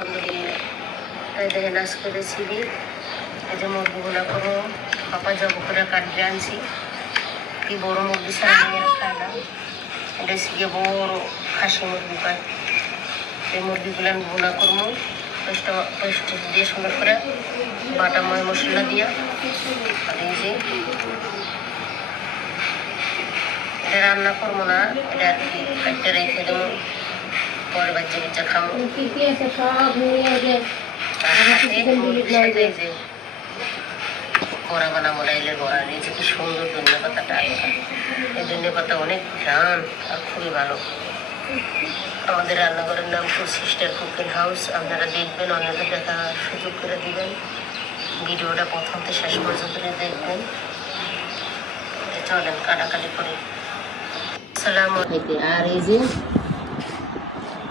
আলহামদুলিল্লাহ। তাই দেখেন আজকে রেসিপি এই যে মুরগিগুলো করবো। পাপা জব করে কাটিয়ে আনছি, কি বড় মুরগি ছাড়া খায় না। এটা শিখে বড় খাসি মুরগি পায়। এই মুরগিগুলো আমি বোনা করবো পেস্ট দিয়ে সুন্দর করে বাটা মশলা দিয়ে। আর এই যে এটা রান্না করবো না, এটা আর কি কাটতে রেখে দেবো, পরে বাচ্চা বাচ্চা খাবো। যে বড়া বানাবো, ডাইলের বড়া। এই যে কি সুন্দর ধনিয়া পাতাটা, এই ধনিয়া পাতা অনেক ঘ্রাণ আর খুবই ভালো। আমাদের রান্নাঘরের নাম সিস্টার কুকিং হাউস। আপনারা দেখবেন, অন্যদের দেখার সুযোগ করে দিবেন। ভিডিওটা প্রথম থেকে শেষ পর্যন্ত দেখবেন। চলেন কাটাকাটি করে সালাম আলাইকুম। আর এই যে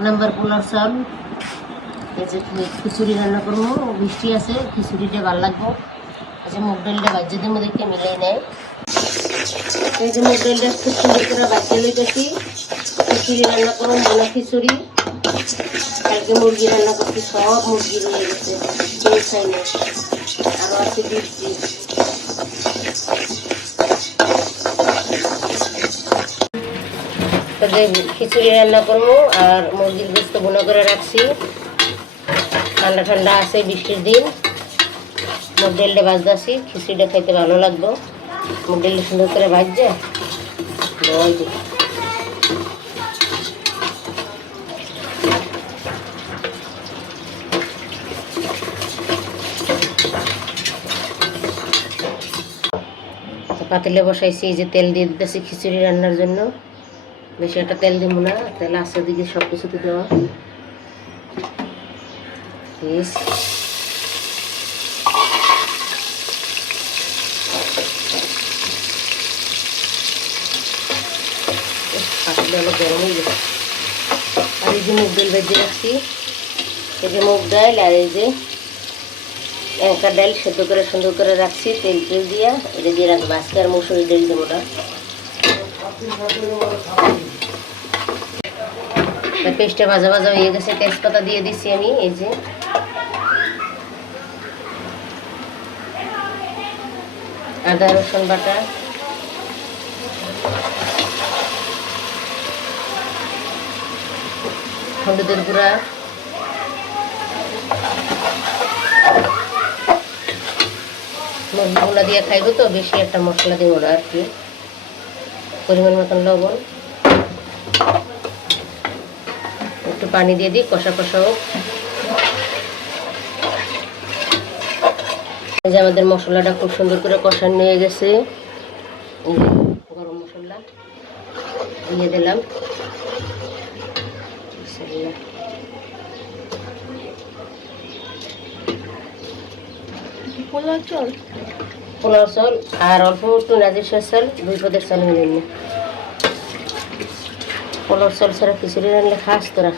নাম্বার পোলার চাল, এই যে খিচুড়ি রান্না করবো। বৃষ্টি আছে, খিচুড়িটা ভালো লাগবো। এই যে মুগ ডালটা বাজ্যদের মধ্যে মিলাই নেয়। এই যে মুগ ডালটা খুব সুন্দর করে বাচ্চা লইতেছি। খিচুড়ি রান্না করবো, বোনা খিচুড়ি। কালকে মুরগি রান্না করছি, সব মুরগি রয়ে গেছে, কেউ খাই না। আরও আছে বৃষ্টি। খিচুড়ি রান্না করবো আর মুরগির গোস্ত বোনা করে রাখছি। ঠান্ডা ঠান্ডা আছে, বৃষ্টির দিন। মুগ ডালটা ভাজতেছি, খিচুড়িটা খাইতে ভালো লাগবে। মুগ ডালটা সুন্দর করে ভাজছে পাতিলে বসাইছি। এই যে তেল দিয়ে দিতেছি খিচুড়ি রান্নার জন্য। বেশি একটা তেল দিব না, তেল আছে দিকে সব কিছুতে দেওয়া। পাতিলে অনেক গরম হয়ে গেছে। আর এই যে মুগ ডাল ভেজে রাখছি, এই যে মুগ ডাল আর এই যে এঁকা ডাল সেদ্ধ করে সুন্দর করে রাখছি তেল দিয়া। এটা দিয়ে রাখবো আজকে। আর মুসুরি ডাল দেবো না। পেস্টটা ভাজা ভাজা হয়ে গেছে, তেজপাতা দিয়ে দিচ্ছি আমি। এই যে আদা রসুন বাটা, হলুদের গুঁড়া, মুরগিগুলা দিয়ে খাইবো তো বেশি একটা মশলা দিব না আর কি। পরিমাণ মতন লবণ, একটু পানি দিয়ে দিই, কষা কষা হোক। এই যে আমাদের মশলাটা খুব সুন্দর করে কষানো হয়ে গেছে। গরম মশলা দিয়ে দিলাম। পোলাও চাল আর অল্প একটু নাজির চাল, 2 পদের চাল মিলে নিয়ে। পোলাও চাল ছাড়া খিচুড়ি রান্না খাস তোরা।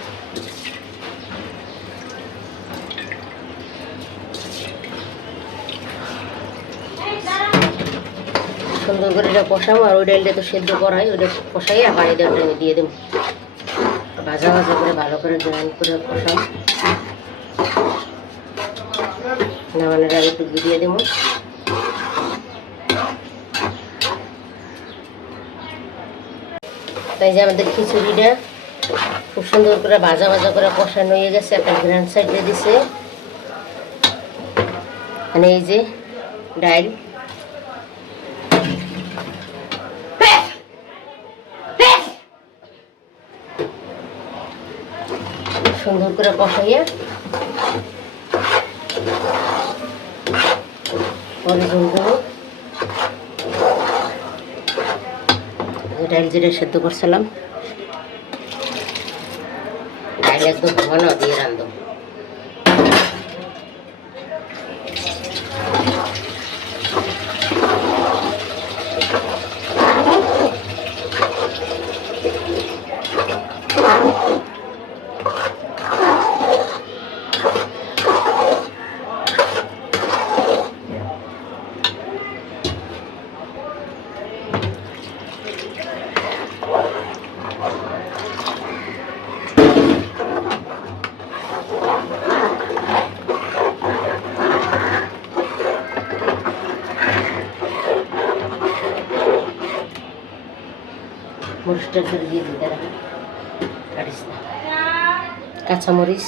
সুন্দর করে এটা কষাবো। আর ওই ডালটা তো সেদ্ধ করাই, ওইটা কষাই আবার এই ডালটা দিয়ে দেবো। ভাজা ভাজা করে ভালো করে গ্রাইন্ড করে কষাও। নামানোর আগে একটু দিয়ে দেবো। তাই যে আমাদের খিচুড়িটা খুব সুন্দর করে ভাজা ভাজা করে কষানো হয়ে গেছে। একটা গ্রান্ড সাইড দিয়ে দিছে। মানে এই যে ডাল, সুন্দর করে কষাইয়া পরে ঝোল দেবো। ডাল যেটা সেদ্ধ করছিলাম, ডাল একদম ঘন দিয়ে রান্ধব। মরিচটা করে দিয়ে দিই, দাঁড়া কাটিস না। কাঁচামরিচ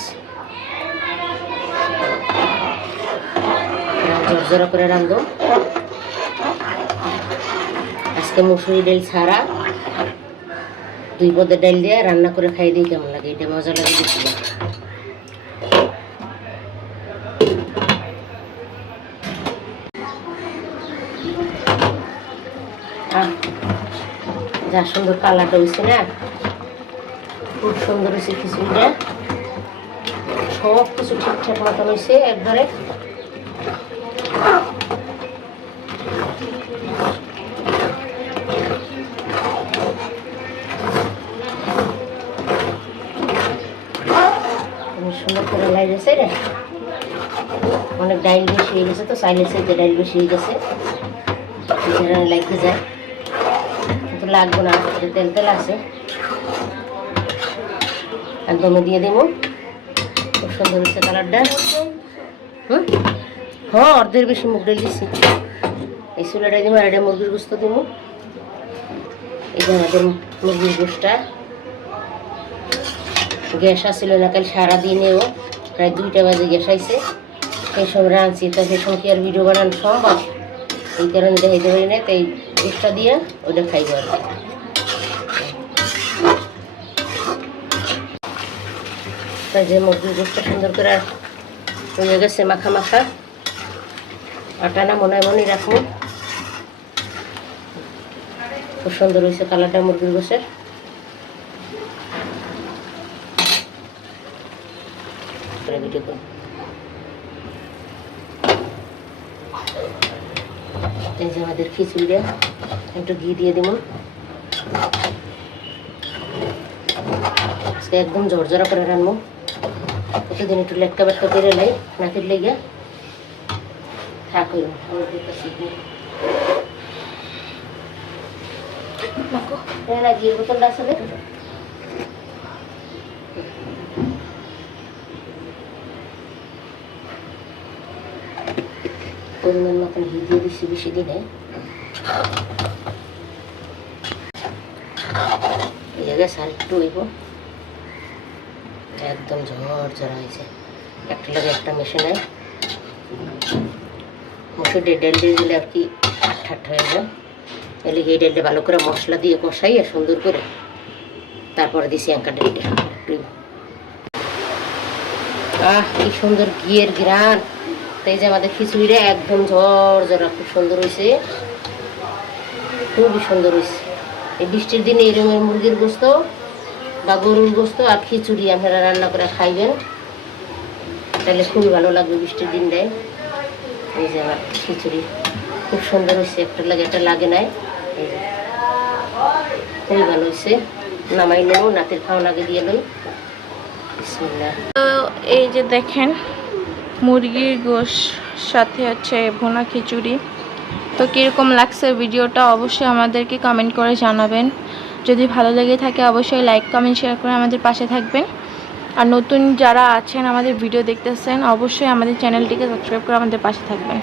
জর্জরা করে রাঁধব। আজকে মুসুরি ডাল ছাড়া 2 পদের ডাল দিয়ে রান্না করে খাই দিই, কেমন লাগে? এটা মজা লাগে বেশি। যা সুন্দর কালারটা হয়েছে না, খুব সুন্দর হয়েছে খিচুড়িটা। সব কিছু ঠিকঠাক মতন হয়েছে একবারে। সুন্দর করে লাগেছে রে, অনেক ডাইল বেশি হয়ে গেছে তো, চাইলে চাইতে ডাইল বেশি হয়ে গেছে, লাগতে যায় কিন্তু লাগবো না, তেল তেল আছে। একদমে দিয়ে দেবো, খুব সুন্দর হচ্ছে কালারটা। হ্যাঁ, অর্ধের বেশি মুগ ডাল দিচ্ছি। এই চুলাটা দিব, আর এটা মুরগির গোস্ত দিব। এই যে আমাদের মুরগির গোস্তটা গ্যাস আসছিল না, কাল সারাদিনেও প্রায় 2টা বাজে গ্যাস আইছে। সেই সব রাঁধছি, তো সেই সময় কি আর ভিডিও বানানো সম্ভব? এই কারণে দেখাইতে পারি না, তাই গোস্তটা দিয়ে ওইটা খাইব আর কি। তাই যে মুরগির গোস্তটা সুন্দর করে হয়ে গেছে, মাখা মাখা। আটা না মনে রাখবো, খুব সুন্দর হয়েছে কালারটা মুরগির গোস্তের। এই যে আমাদের খিচুড়িটা, একটু ঘি দিয়ে দিব। আজকে একদম ঝরঝরা করে রাখবো। প্রতিদিন একটু লেটকা বেটকা করে লাই, নাতির লেগে থাক না। ঘির বোতলটা আসলে পরিমাণ মতন ঘি দিয়ে দিচ্ছি, বেশি দিনে। এই জায়গায় সার একটু হইব, একদম ঝরঝরা হয়েছে। একটা লাগে একটা মেশিনে মুসুর ডাল দিয়ে দিলে আর কি আট হয়ে যায়। এলে এই ডালটা ভালো করে মশলা দিয়ে কষাই আর সুন্দর করে তারপরে দিছি এঁকা ডালটা। কি সুন্দর ঘিয়ের ঘ্রাণ। তাই যে আমাদের খিচুড়িটা একদম ঝরঝরা, খুব সুন্দর হয়েছে, খুবই সুন্দর হয়েছে। এই বৃষ্টির দিনে এরকম মুরগির গোস্ত বা গরুর গোস্ত আর খিচুড়ি আপনারা রান্না করে খাইবেন, তাহলে খুবই ভালো লাগবে বৃষ্টির দিনটায়। এই যে আমার খিচুড়ি খুব সুন্দর হয়েছে, একটা লাগে একটা লাগে নাই। এই যে খুবই ভালো হয়েছে। নামাই নেব, নাতির খাওয়ার আগে দিয়ে লই। বিসমিল্লাহ। তো এই যে দেখেন মুরগির গোশ সাথে হচ্ছে ভুনা খিচুড়ি। তো কীরকম লাগছে ভিডিওটা অবশ্যই আমাদেরকে কমেন্ট করে জানাবেন। যদি ভালো লেগে থাকে অবশ্যই লাইক কমেন্ট শেয়ার করে আমাদের পাশে থাকবেন। আর নতুন যারা আছেন আমাদের ভিডিও দেখতেছেন অবশ্যই আমাদের চ্যানেলটিকে সাবস্ক্রাইব করে আমাদের পাশে থাকবেন।